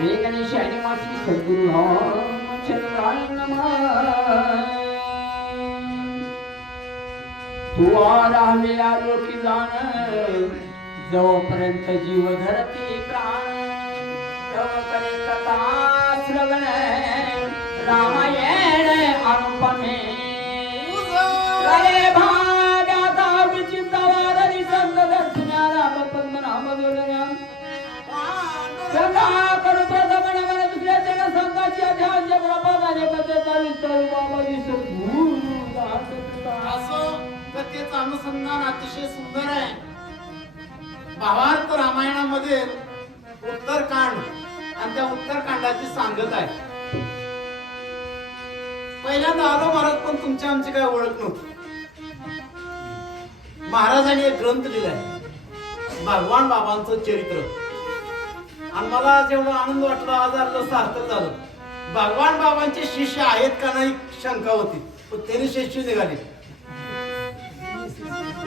हे गणेश आणि मासी सद्गुरु तू जाण जोपर्यंत जीव धरती प्राण तोपर्यंत कथा श्रवण रामाय जण ध्यान अध्याय प्रपादाने कथेचा विस्तार बाबा विसरू असं कथेचं अनुसंधान अतिशय सुंदर आहे भावार्थ रामायणामध्ये उत्तरकांड आणि त्या उत्तरकांडाची सांगत आहे पहिल्यांदा आलो महाराज पण तुमची आमची काय ओळख नव्हती महाराजांनी एक ग्रंथ लिहिलाय भगवान बाबांचं चरित्र आणि मला जेवढा आनंद वाटला आजार सार्थक झालं भगवान बाबांचे शिष्य आहेत का नाही शंका होती. पण त्यांनी शिष्य निघाले.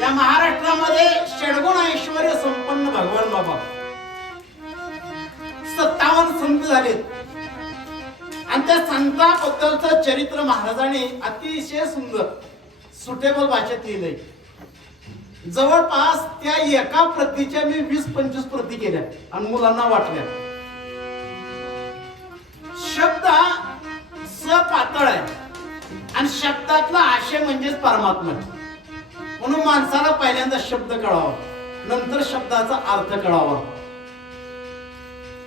या महाराष्ट्रामध्ये षडगुण ऐश्वर संपन्न भगवान बाबा. सत्तावन्न संत झालेत. आणि त्या संताबद्दलचं चरित्र महाराजांनी अतिशय सुंदर सुटेबल भाषेत लिहिलंय. जवळपास त्या एका प्रतीच्या मी वीस पंचवीस प्रती केल्या. आणि मुलांना वाटल्या. शब्द हा स पातळ आहे. आणि शब्दातला आशय म्हणजेच परमात्मा. म्हणून माणसाला पहिल्यांदा शब्द कळावा. नंतर शब्दाचा अर्थ कळावा.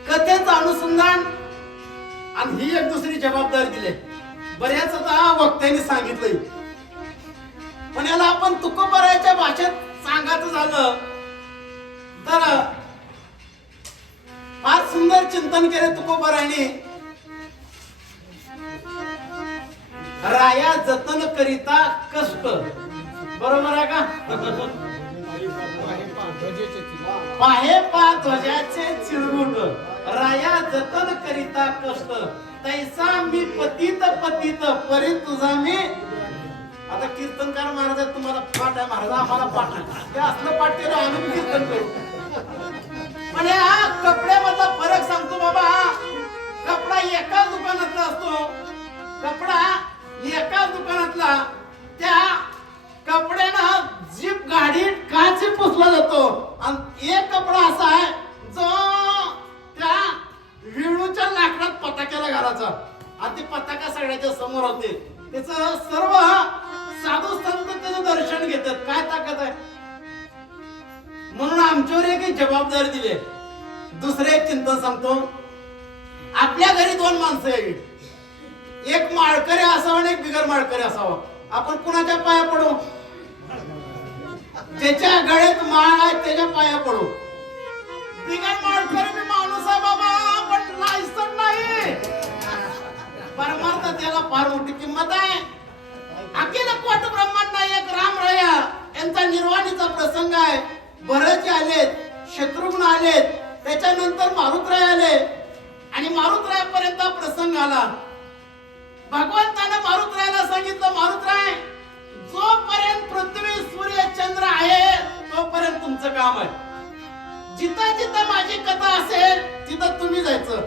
कथेचं अनुसंधान. आणि ही एक दुसरी जबाबदारी दिली. बऱ्याच आता वक्त्यांनी सांगितलंय. पण याला आपण तुकोबराच्या भाषेत सांगायचं झालं तर फार सुंदर चिंतन केले तुकोबराने राया जतन करिता कष्ट. बरोबर आहे का? पाहे पा ध्वजाचे चिरगुट राया जतन करिता कष्ट. तैसा मी पतित पतित परी तुझा मी. आता कीर्तनकार महाराज तुम्हाला पाठ आहे महाराज आम्हाला पाठ आहे ते असलं पाठ केलं आम्ही कीर्तन करू. पण हा कपड्यामधला फरक सांगतो बाबा. हा कपडा एकाच दुकानातला असतो. कपडा एकाच दुकानातला त्या कपड्यानं जीप गाडीत काच पुसला जातो. हा प्रसंग आला भगवंतानं मारुतरायाला सांगितलं मारुतराय जोपर्यंत पृथ्वी सूर्य चंद्र आहे तोपर्यंत तुमचं काम आहे. जिथं जिथं माझी कथा असेल तिथं तुम्ही जायचं.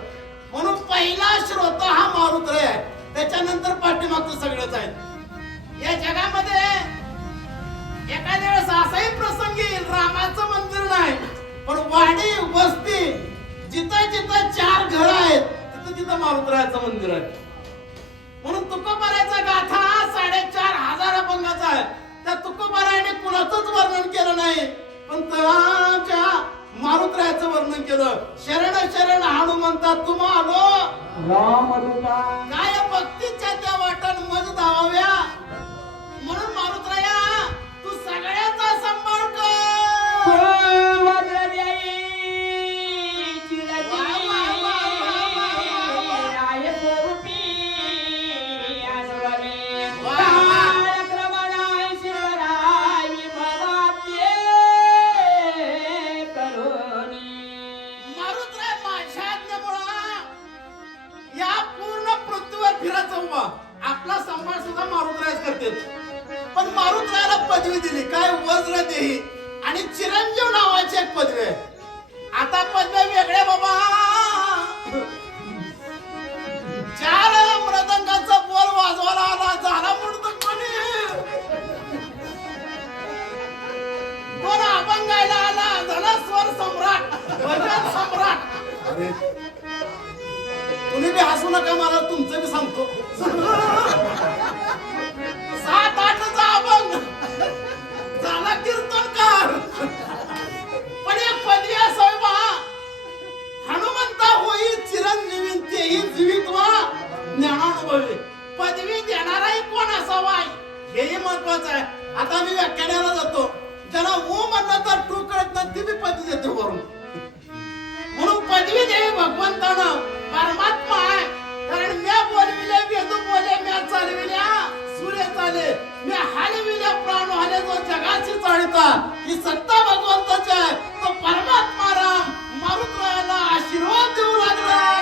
म्हणून पहिला श्रोता हा मारुतराय आहे. त्याच्यानंतर पाठीमागचं सगळंच आहे. या जगामध्ये एखाद्या वेळेस असाही प्रसंग येईल रामाचं मंदिर नाही पण वाडी वस्ती जिथं जिथं चार घर आहेत तिथं मारुतरायाचं मंदिर आहे. म्हणून तुकोबाराचा गाथा साडेचार हजार अभंगाचा आहे. त्या तुकोबाराने कुणाचंच वर्णन केलं नाही. पण त्याच्या मारुतरायाचं वर्णन केलं. शरण शरण हनुमंता तुम्हा आलो. काय भक्तीच्या त्या वाटण मज धावाव्या? म्हणून मारुतराया तू सगळ्याचा सात आठ अभंग झाला कीर्तनकार पण एक पदवी असावी हनुमंता होई चिरंजीवी तेही जीवित व्हा ज्ञानानुभवी. पदवी देणाराही कोण असावा? हेही महत्वाचं आहे. आता मी व्याख्यानाला जातो. ज्याला ओ म्हणलं तर टू कळत नाही ती मी पदवी देतो वरून. म्हणून पदवी देवी भगवंतानं परमात्मा बोलविले बोले म्या चालविल्या सूर्य चाले. म्या हलविल्या प्राण हाले जो जगाची चालिता. ही सत्ता भगवंताची आहे. तो परमात्मा राम मारुत्राला आशीर्वाद देऊ लागला.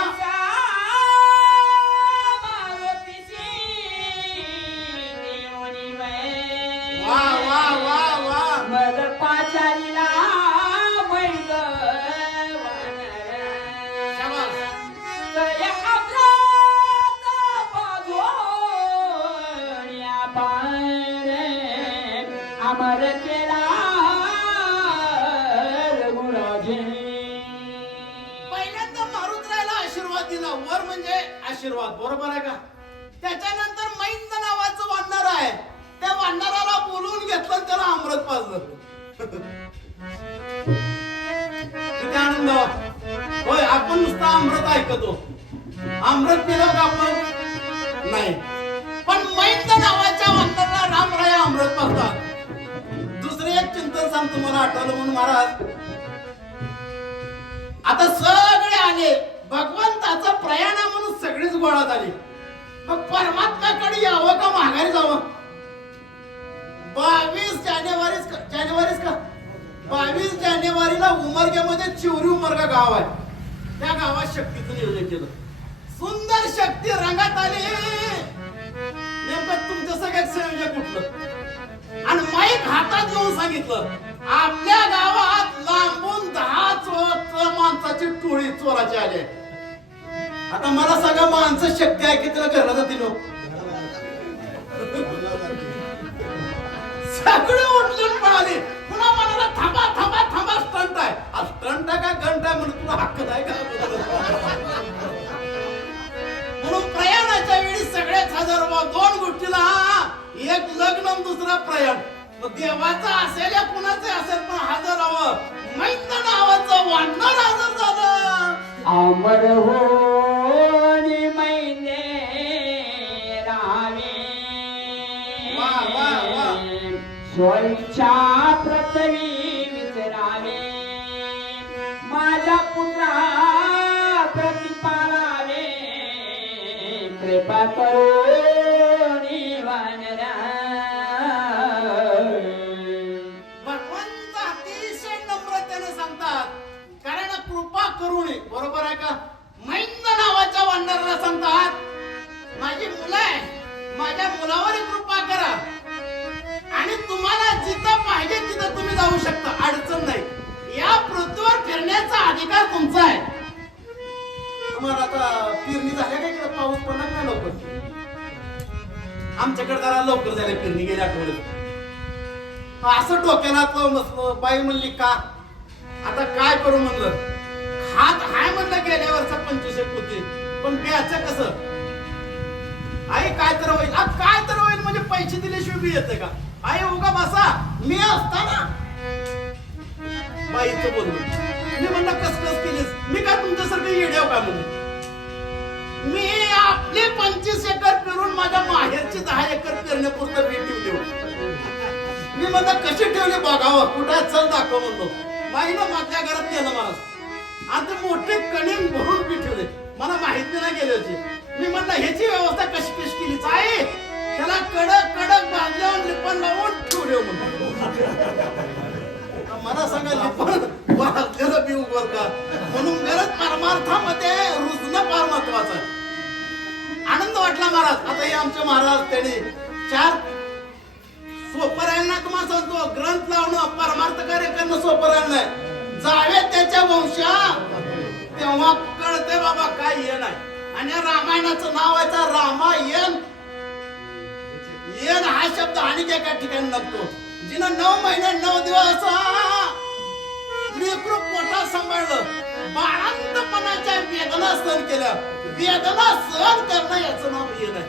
गाव आहे. त्या गावात शक्तीचं नियोजन केलं. सुंदर शक्ती रंगात आली. नेमकं तुमचं सगळ्यात संयोजक कुठलं? आणि माईक हातात घेऊन सांगितलं आपल्या गावात लांबून दहा चोर माणसाची टोळी चोराची आली आहे. आता मला सांगा माणसं शक्ती आहे की तिला घरला जातील हो? सगळे उठले पळाले पुन्हा मनाला थांबा थांबा. स्टंट आहे का घंट आहे म्हणून तुला हक्क नाही का? म्हणून प्रयाणाच्या वेळी सगळेच हजर व्हा दोन गोष्टीला एक लग्न दुसरा प्रयाण. देवाचं असेल या कुणाचं असेल पण हजर हवं मैत्र नावाचं वाढणार हजर झालं. अमर होनी मैने रावे. भगवंत अतिशय नम्रतेने सांगतात. कारण कृपा करू नये बरोबर आहे का? मैंद नावाच्या वाढणाऱ्याला सांगतात माझी मुलं आहे माझ्या मुलावर कृपा करा. आणि तुम्हाला जिथं पाहिजे तिथं तुम्ही जाऊ शकता. अडचण नाही. या पृथ्वीवर फिरण्याचा अधिकार तुमचा आहे. तुम्हाला आता पेरणी झाल्या काय इकडे? पाऊस पडला नाही लवकर? आमच्याकडे जरा लवकर झाल्या पेरणी गेल्या आठवड्यात. असं डोक्याला नसलं बाई म्हणली का? आता काय करू म्हणलं? हात हाय म्हणलं गेल्या वर्षात पंचवीस एक होते. पण ब्याचं कसं? आई काय तर होईल. काय तर होईल म्हणजे पैसे दिल्याशिवाय बी येते का? आई उगा बसा. मी असताना. बाईचं बोलू मी म्हणलं कस कस केलीस? मी काय तुमच्यासारखं येड्याव काय म्हणून? मी आपले पंचवीस एकर पेरून माझ्या माहेरची दहा एकर पेरण्यापुरतं बी ठेवली मी म्हणलं कशी ठेवले बघावं? कुठं चल दाखव म्हणलो. बाईनं माझ्या घरात गेलं मला. आता मोठे कणीन भरून पी ठेवले. मला माहीत नाही गेली होती. मी म्हणता ह्याची व्यवस्था कशी कशी केली? आहे त्याला कडक कडक बांधल्यावर लिपण लावून ठेवले म्हणून मला सांगा लिपण वाजलेलं बी उभं का? म्हणून गरज परमार्थामध्ये रुजणं फार महत्वाचं आहे. आनंद वाटला महाराज. आता हे आमचे महाराज त्यांनी चार सोपं तुम्हाला सांगतो ग्रंथ लावणं परमार्थ कार्य करणं सोपं जावे त्याच्या वंशा. तेव्हा कळते बाबा काय हे नाही. आणि रामायणाचं नाव आहे रामायण. येण हा शब्द आणि एका ठिकाणी लागतो जिनं नऊ महिने नऊ दिवस लेकरू पोटा सांभाळलं. बाळांतपणाच्या वेदना सहन केल्या. वेदना सहन करणं याचं नाव हे उभे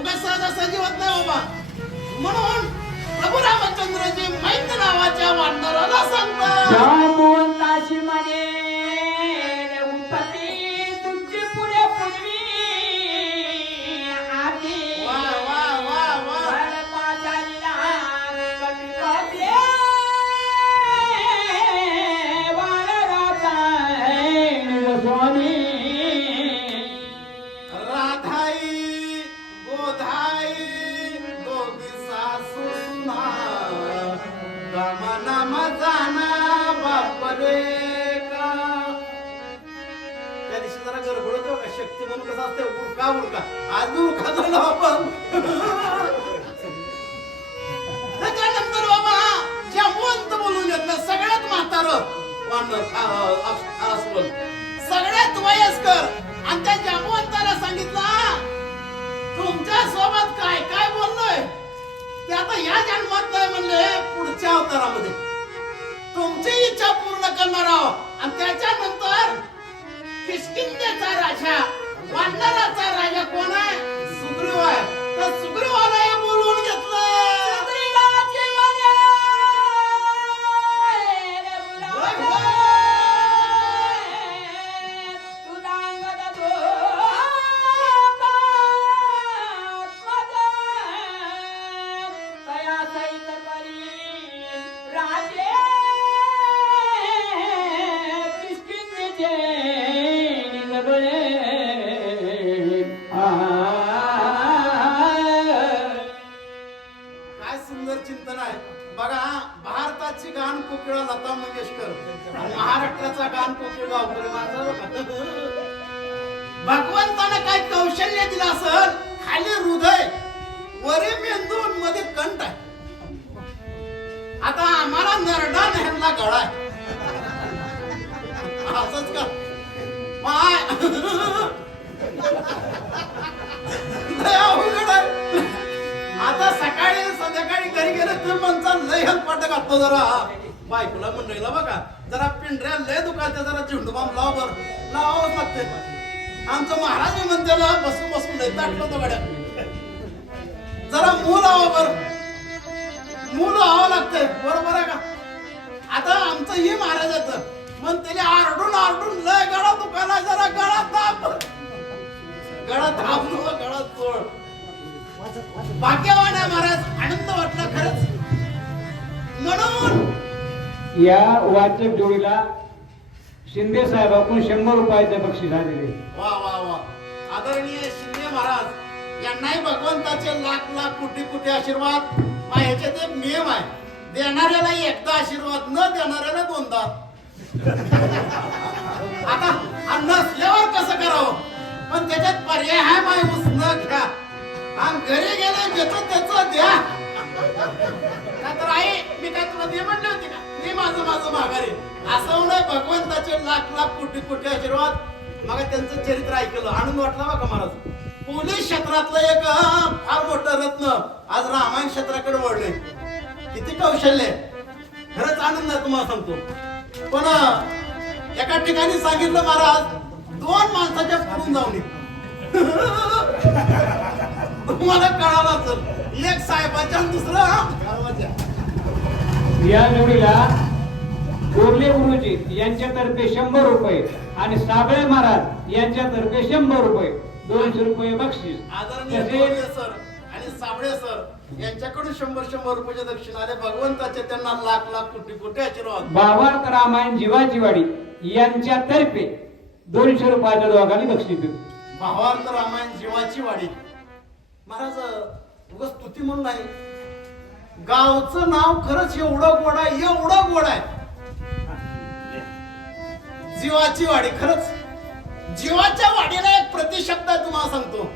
उगा सहजासहजी होत नाही बाबा. म्हणून प्रभू रामचंद्रजी मैत्र नावाच्या वानराला सांगतात आता सकाळी संध्याकाळी घरी गेलं तुम्ही म्हणता लय हेलपाट घातलं जरा. बायकोला मंडळीला बघा जरा पिंढऱ्या लय दुखायचं जरा झेंडू बाम लाव बर. लावावंच लागते आमचं महाराज म्हणते ना बसून बसून लय दाटलं तो गड्या. जरा मूल लावा बर. मूल लावावं लागतंय. बरोबर आहे का? आता आमचं हे महाराजाचं मग त्याने आरडून आरडून लय गळा दुखायला जरा गळा ताप. गळा नको, गळा चोळ भाग्यवान आहे महाराज आनंद वाटला खरंच. म्हणून या वाचक जोडीला शिंदे साहेबांकडून शंभर रुपयाचं बक्षीस आलेले. वा वा वा. आदरणीय शिंदे महाराज यांनाही भगवंताचे लाख लाख कोटी कोटी आशीर्वाद. ह्याच्यात एक नियम आहे. देणाऱ्याला एकदा आशीर्वाद न देणाऱ्याला दोनदा. आता नसल्यावर कसं करावं? पण त्याच्यात पर्याय आहे माय न घ्या. आणि घरी गेलं घेतो त्याचं द्या. नाहीतर तर आई मी काय तुला दे म्हणले होते का? दे माझं माझं माघारी. असं होणार भगवंताचे लाख लाख कोटी कोटी आशीर्वाद. मग त्यांचं चरित्र ऐकलं आनंद वाटला बघा महाराज? पोलीस क्षेत्रातलं एक फार मोठं रत्न आज रामायण क्षेत्राकडे वळले किती कौशल्य आहे. खरंच आनंद आहे तुम्हाला सांगतो. पण एका ठिकाणी सांगितलं महाराज दोन माणसाच्या पुढून जाऊन. तुम्हाला कळालं असेल एक साहेबाच्या दुसरं या जोडीला गोरले गुरुजी यांच्यातर्फे शंभर रुपये आणि साबळे महाराज यांच्यातर्फे शंभर रुपये दोनशे रुपये बक्षीस आदरणीय तसेच सर आणि साबळे सर यांच्याकडून शंभर शंभर रुपयाचे दक्षिण आले. भगवंताचे त्यांना लाख लाख कोटी कोटी आशीर्वाद. भावार्थ रामायण जीवाची वाडी यांच्यातर्फे दोनशे रुपयाच्या दोघांनी बक्षीस देतो भावार्थ रामायण जीवाची वाडी महाराज उगाच स्तुती म्हणून नाही. गावचं नाव खरंच एवढं गोड आहे एवढं गोड आहे. जीवाची वाडी खरंच. जीवाच्या वाडीला एक प्रतिशब्द आहे तुम्हाला सांगतो.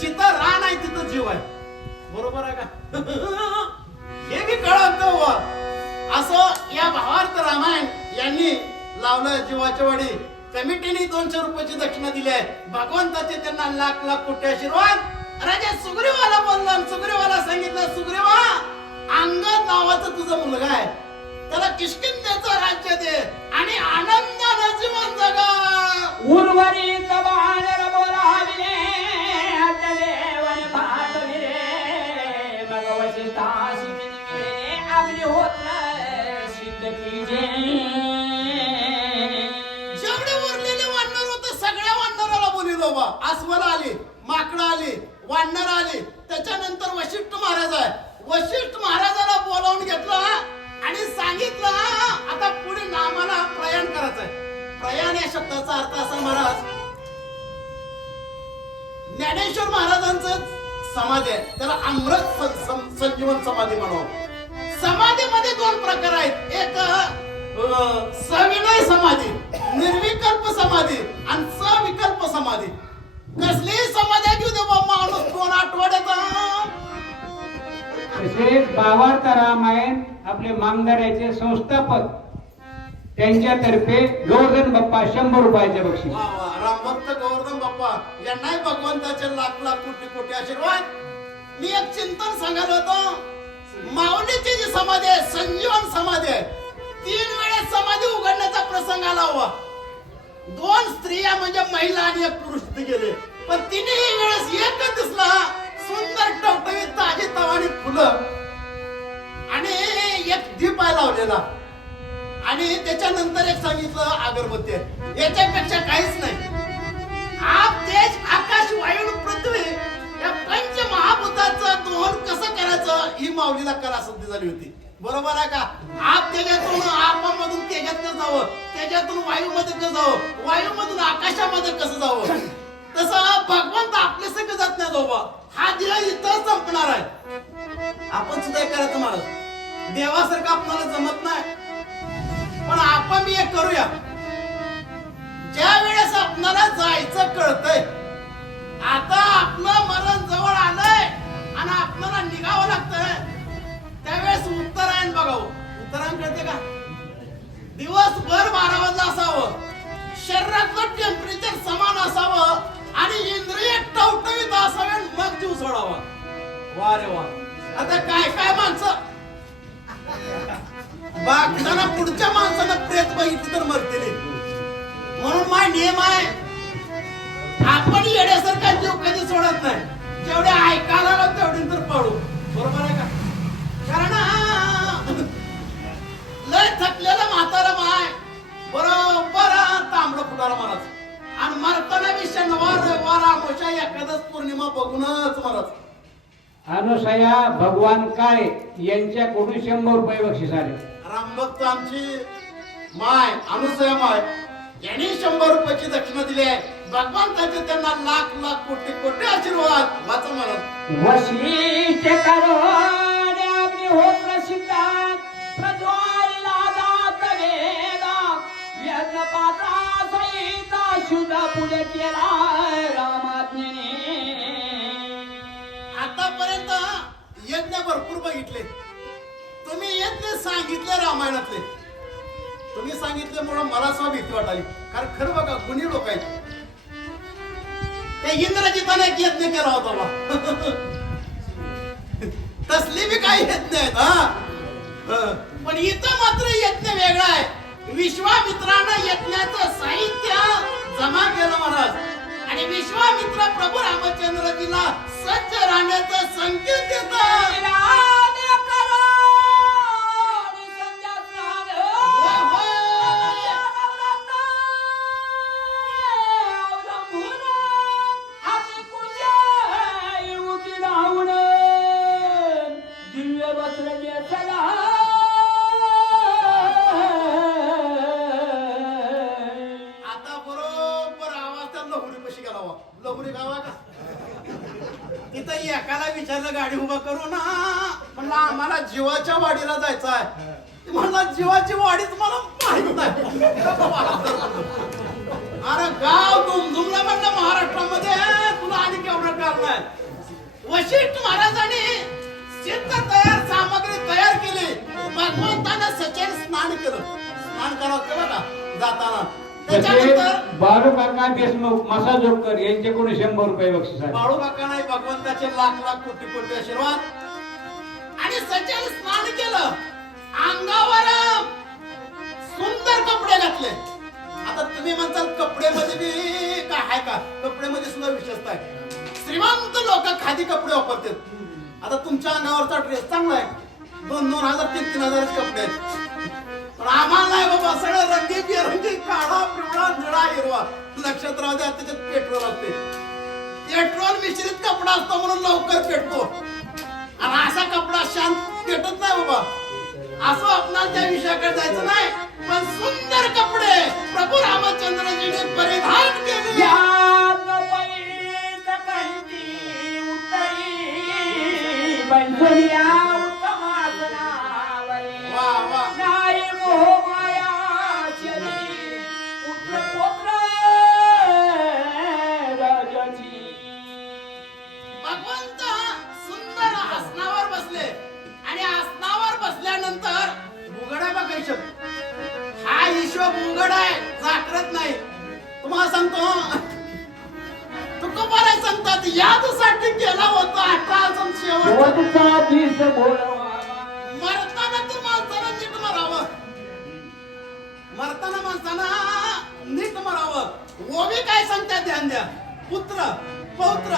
जिथं रान आहे तिथं जीव आहे. बरोबर आहे का? हे बी कळत हो. असं या भावार्थ रामायण यांनी लावलं जीवाच्या वाडी कमिटीने दोनशे रुपयाची दक्षिणा दिली आहे. भगवंताचे त्यांना लाख लाख कोटी आशीर्वाद. राजा सुग्रीवाला बोलला सुग्रीवाला सांगितलं सुग्रीवा अंगद नावाचा तुझा मुलगा आहे. त्याला किष्किंध्याचं वाढणार आले. आली त्याच्यानंतर वशिष्ठ महाराज आहे. वशिष्ठ महाराजाला बोलावून घेतलं आणि सांगितलं आता पुढे नामाला प्रयाण करायचंय. प्रयाण या शब्दाचा अर्थ असा महाराज ज्ञानेश्वर महाराजांचं समाधी आहे. त्याला अमृत संजीवन समाधी म्हणू समाधीमध्ये दोन प्रकार आहेत. एक सविनय समाधी निर्विकल्प समाधी आणि सविकल्प समाधी. कसलीही समाधी घेऊ दे बा माणूस दोन आठवड्याचा? तसेच भावार्थ रामायण आपले मांगदऱ्याचे संस्थापक. त्यांच्यातर्फे गोवर्धन बाप्पा शंभर रुपयाचे बक्षीस. रामभक्त गोवर्धन बाप्पा यांनाही भगवंताचे लाख लाख कोटी कोटी आशीर्वाद. मी एक चिंतन सांगायला होतो. माऊलीची जी समाधी आहे संजीवन समाधी आहे तीन वेळेस समाधी उघडण्याचा प्रसंग आला हवा. दोन स्त्रिया म्हणजे महिला आणि एक पुरुष तिथे गेले. पण तिन्ही वेळेस एकच दिसला सुंदर टवटवीत ताजी तवानी फुलं. आणि एक दीप लावलेला. आणि त्याच्यानंतर एक सांगितलं अगरबत्ती याच्यापेक्षा काहीच नाही. आप तेज आकाश वायू पृथ्वी या पंच महाभूताचं दोहन कसं करायचं ही माऊलीला कला संधी झाली होती. बरोबर आहे का? आप त्याच्यातून आपामधून त्याच्यात कसं जावं. त्याच्यातून वायूमध्ये कसं जावं? वायूमधून आकाशामध्ये कसं जावं? तसं भगवंत आपले सगळं जात नाही बाबा. हा देह इथं संपणार आहे. आपण सुद्धा करायचं महाराज देवासारखं आपल्याला जमत नाही. पण आपण मी एक करूया. ज्या वेळेस आपल्याला जायचं कळतंय आता आपलं मरण जवळ आलंय आणि आपल्याला निघावं लागतंय. त्यावेळेस उत्तरायण बघावं हो. उत्तरायण कळते का? दिवसभर बारा वाजता असावं. शरीरातलं टेम्परेचर समान असावं आणि इंद्रिय टवटवीत असावे आणि मग जीव सोडावा. वा रे वा. आता काय काय माणसं? बागताना पुढच्या माणसानं प्रेत बघितली तर मरतील. म्हणून माय नियम आहे आपण येण्यासारखा जीव कधी सोडत नाही. जेवढे ऐकायला तेवढे तर पडू बरोबर आहे का? कारण लय थकलेलं म्हातारं माय बरोबर तांबडं फुटाला महाराज आणि मरताना बी शनिवार रविवार आमोशा एखादच पौर्णिमा बघूनच महाराज अनुसया भगवान काळे यांच्याकडून शंभर रुपये बक्षीस आले. रामभक्त आमची माय अनुसया माय यांनी शंभर रुपयाची दक्षिणा दिली आहे. भगवंताचे त्यांना लाख लाख कोटी कोटी आशीर्वाद वाचा मला वशिष्ठ करोड आतापर्यंत यज्ञ भरपूर बघितले. तुम्ही यज्ञ सांगितले रामायणातले. तुम्ही सांगितल्यामुळं मला सुद्धा भीती वाटाली. कारण खरं बघा गुणी लोक आहेत. त्या इंद्रजिताने एक यज्ञ केला होता बा. तसली बी काही आहेत हा. हं. पण इथं मात्र यज्ञ वेगळा आहे. विश्वामित्रानं यज्ञाचं साहित्य जमा केलं महाराज. आणि विश्वामित्र प्रभू रामचंद्रजीला सज्ज राहण्याचं संकेत देतात. केलं. स्नान करावं केलं का जाताना. त्याच्यानंतर तसेच बाळू काका देशमुख मसा जोडकर यांच्याकडून शंभर रुपये बक्षीस आले बाळू काका नाही भगवंताचे लाख लाख कोटी कोटी आशीर्वाद. आणि सचिन स्नान केलं. अंगावर सुंदर कपडे घातले. आता तुम्ही म्हणताल कपड्यामध्ये बी काय आहे का? कपड्यामध्ये सुद्धा विशेषता आहे. श्रीमंत लोक खादी कपडे वापरतात. आता तुमच्या अंगावरचा ड्रेस चांगला आहे. दोन दोन हजार तीन तीन हजाराचे कपडे आहेत. पण आम्हाला बाबा सगळं रंगी बिरंगी काळा पिवळा निळा हिरवा. लक्षात राहू द्या त्याच्यात पेट्रोल असते. पेट्रोल मिश्रित कपडा असतो म्हणून लवकर पेटतो. आणि असा कपडा शांत पेटत नाही बाबा. असं आपणाला त्या विषयाकडे जायचं नाही. पण सुंदर कपडे प्रभू रामचंद्रजीने परिधान केले. यात हिशोब. हा हिशोब उघड आहे जागृत नाही. तुम्हाला सांगतो तुकोबारा सांगतात यादसाठी केला होता अठरा अजून शेवट मरताना तर माणसानं नीट मरावं. मरताना माणसानं नीट मरावं. ओवी काय सांगतात ध्यान द्या. पुत्र पौत्र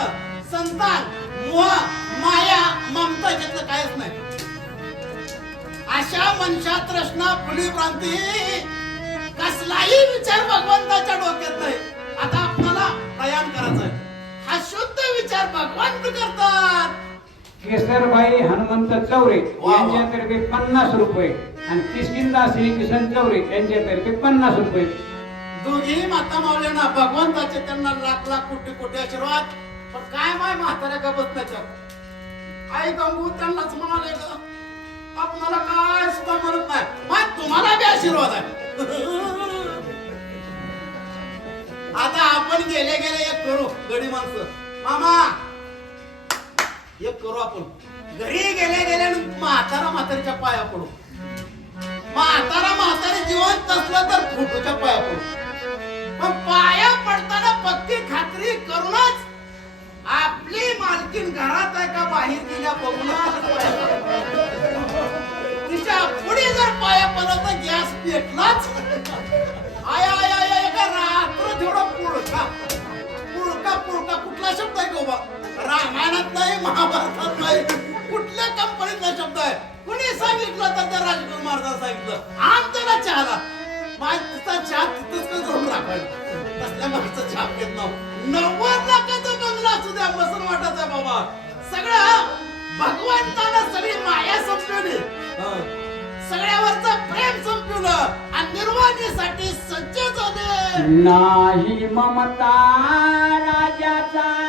संतान मोह माया ममता याच्यातलं कायच नाही. अशा मनुष्यात रचना फुली भ्रांती. कसलाही विचार भगवंताच्या डोक्यात नाही. आता आपल्याला प्रयाण करायचंय. हा शुद्ध विचार भगवंत करतात. केसरबाई हनुमंत चौरे वा. यांच्यातर्फे पन्नास रुपये आणि किशकिंदा श्री किसन चौरे यांच्यातर्फे पन्नास रुपये. दोघी माता मावल्यांना भगवंताचे त्यांना लाख लाख कोटी कोटी आशीर्वाद. पण काय माय म्हाताऱ्या का बसण्याच्या आई गंगू त्यांनाच म्हणाले ग. आपणाला काय सुद्धा म्हणत नाही. मग तुम्हाला बी आशीर्वाद आहे. आता आपण गेले गेले एक करू. गडी माणसं. मामा एक करू आपण. घरी गेले गेले म्हातारा म्हातारीच्या पाया पडू. म्हातारा म्हातारी जीवन तसलं तर फोटोच्या पाया पडू. पण पाया आणखीन घरात आहे का बाहेर गेल्या बघून तिच्या पुढे जर पाया पडला गॅस पेटलाच. आय आय आय आय का रात्र थोडा पुळका पुळका पुळका कुठला शब्द आहे गोबा रामायणात नाही महाभारतात नाही कुठल्या कंपनीतला शब्द आहे? कुणी सांगितलं तर त्या राजकुमार महाराजांनी सांगितलं आम त्याला चहाला. माझा चहा तिथंच का जोडून राखायला? तसल्या माणसं छाप घेत नाव. नव्वद लाखाचा असू द्या बसून वाटत आहे बाबा. सगळं भगवंतानं सगळी माया संपवली. हं. सगळ्यावरचं प्रेम संपवलं. आणि निर्वाणीसाठी सज्ज झाले. नाही ममता राजाचा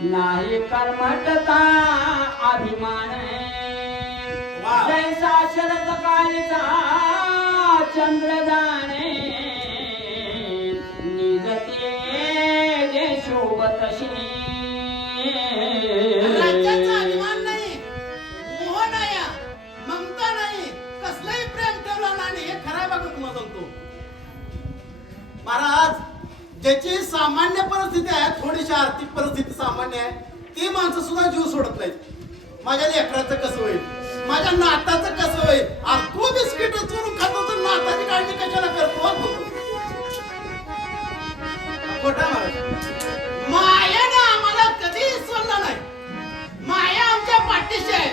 नाही कर्मठता अभिमान. वा. जैसा शरद काळीचा चंद्र महाराज ज्याची सामान्य परिस्थिती आहे थोडीशी आर्थिक परिस्थिती सामान्य आहे ती माणसं सुद्धा जीव सोडत नाहीत. माझ्या लेकराचं कसं होईल? माझ्या नाताचं कसं होईल? तू बिस्किट चोरून खातो तर नाताची काळजी कशाला करतो? खोटा मायानं आम्हाला कधी सोडलं नाही. माया आमच्या पाठीशी आहे.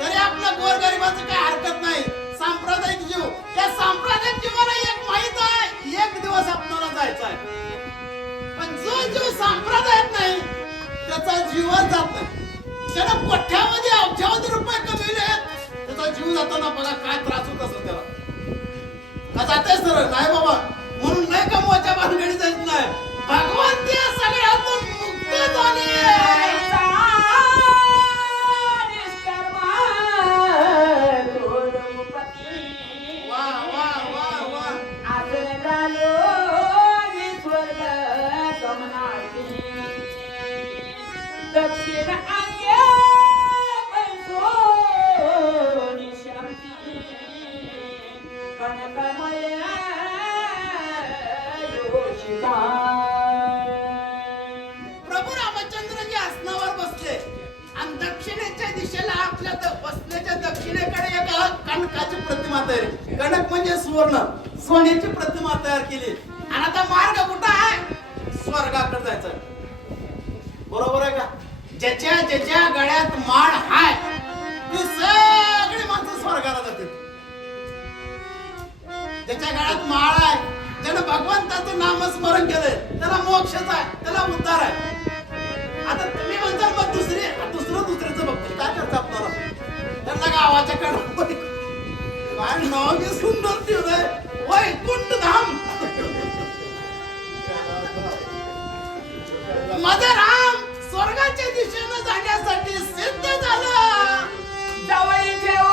तरी आपलं गोरगरिबाचं काय जायचा आहे. पण जो जीव संप्रदायात नाही त्याचा जीवन जात नाही. त्यानं कोठ्यामध्ये अब्जावधी रुपये कमविले त्याचा जीव जाताना मला काय त्रास होत असेल त्याला. का जाते सर नाही बाबा. म्हणून नाही कमवायच्या भानगडी जायचं नाही भगवान त्या सगळ्यातून मुक्त झाले. कणकाची प्रतिमा तयार कणक म्हणजे सुवर्ण. सोन्याची प्रतिमा तयार केली. आणि आता मार्ग कुठं आहे? स्वर्गाकडे जायचं. बरोबर आहे का? ज्याच्या ज्याच्या गळ्यात माळ हाय ती सगळी माणसं स्वर्गाला जाते ज्याच्या गळ्यात माळ आहे ज्यानं भगवंताचं नामस्मरण केलंय त्याला मोक्षच आहे त्याला उद्धार आहे. आता तुम्ही म्हणता मग दुसरी दुसरं दुसऱ्याचं बघतो काय करता आपल्याला? त्यांना गावाच्या कडा काय नाव बी सुंदर ठेवलंय वैकुंठ धाम माझं राम स्वर्गाच्या दिशेनं जाण्यासाठी सिद्ध झालं जावई जेवण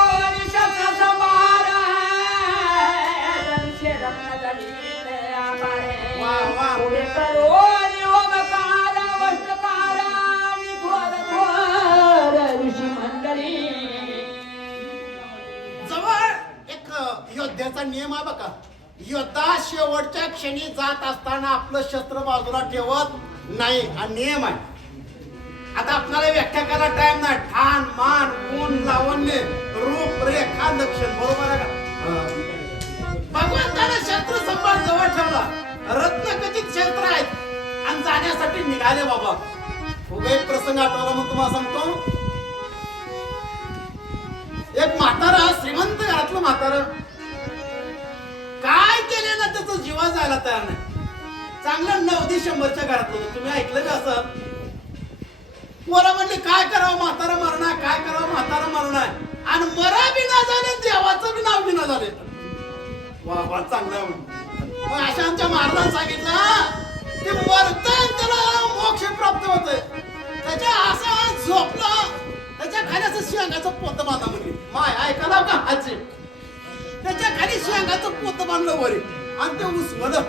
नियम आहे बघा. योद्धा शेवटच्या क्षणी जात असताना आपलं शस्त्र बाजूला ठेवत नाही. हा नियम आहे. आता आपल्याला व्याख्या करायला टाइम नाही. ठाण मान गुण लावण्य रूप रेखा लक्षण. बरोबर आहे का? भगवंताने शस्त्र संभाळ जवळ ठेवला. रत्न कथित क्षेत्र आहेत. आणि जाण्यासाठी निघाले बाबा. एक प्रसंग आठवला मग तुम्हाला सांगतो. एक म्हातारा श्रीमंत घरातलं म्हातारा. काय केले ना त्याचं जीवा जायला तयार नाही. चांगलं नवदी शंभरच्या घरात होतं तुम्ही ऐकलं का असं? पोरा म्हणले काय करावं म्हातारा मरणार काय करावं म्हातारा मरणार? आणि मरा बी ना झाले देवाचं बी नाव बी ना झाले. वा वा चांगलं मग अशा आमच्या महाराजांनी सांगितलं ते मरत त्याला मोक्ष प्राप्त होतंय. त्याच्या असं झोपलं त्याच्याखाली असं शेंगाचं पोत बांधा म्हणजे माय ऐकायला का हाचे त्याच्याखाली शेंगाचं पोत बांधलं वरी. आणि ते उसमलं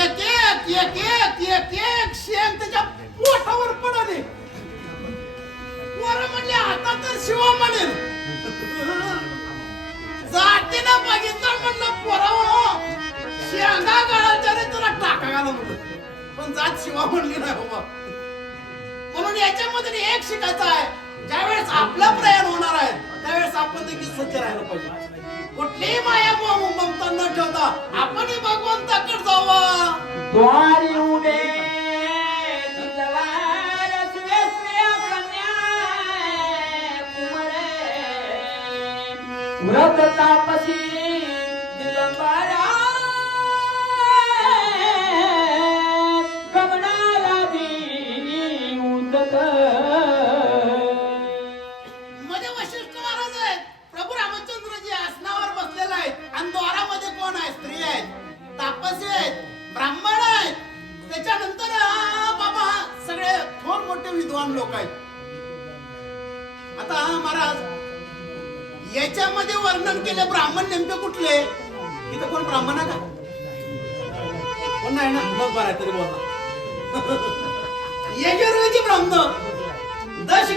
एक एक एक एक एक एक शेंग त्याच्या पोटावर पडले. वर म्हणले आता तर शिवा म्हणेल. ना बघितलं म्हणलं पोरावर हो. शेंगा गळाच्या रे तुला टाका घाला म्हणलं पण जात शिवा म्हणली नाही बाबा. म्हणून याच्यामध्ये एक शिकायचं आहे. ज्यावेळेस आपला प्रयाण होणार आहे त्यावेळेस आपण देखील स्वच्छ राहायला पाहिजे. कुठलीही माया मोह ममता न ठेवता आपणही भगवंताकडे जावा. द्वारी उदे व्रत तापसी थोर विद्वान लोक आहेत. आता महाराज याच्यामध्ये वर्णन केले ब्राह्मण नेमके कुठले? इथं कोण ब्राह्मण आहे का? कोण नाही ना? मग बरं आहे तरी बोला. यजुर्वेदी ब्राह्मण. दश